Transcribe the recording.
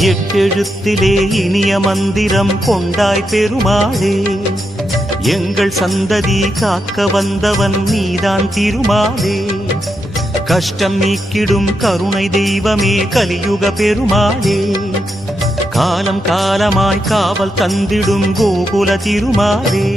எட்டெழுத்திலே இனிய மந்திரம் கொண்டாய் பெருமாளே, எங்கள் சந்ததி காக்க வந்தவன் நீதான் திருமாலே. கஷ்டம் நீக்கிடும் கருணை தெய்வமே கலியுக பெருமாளே, காலம் காலமாய் காவல் தந்திடும் கோகுல திருமாலே.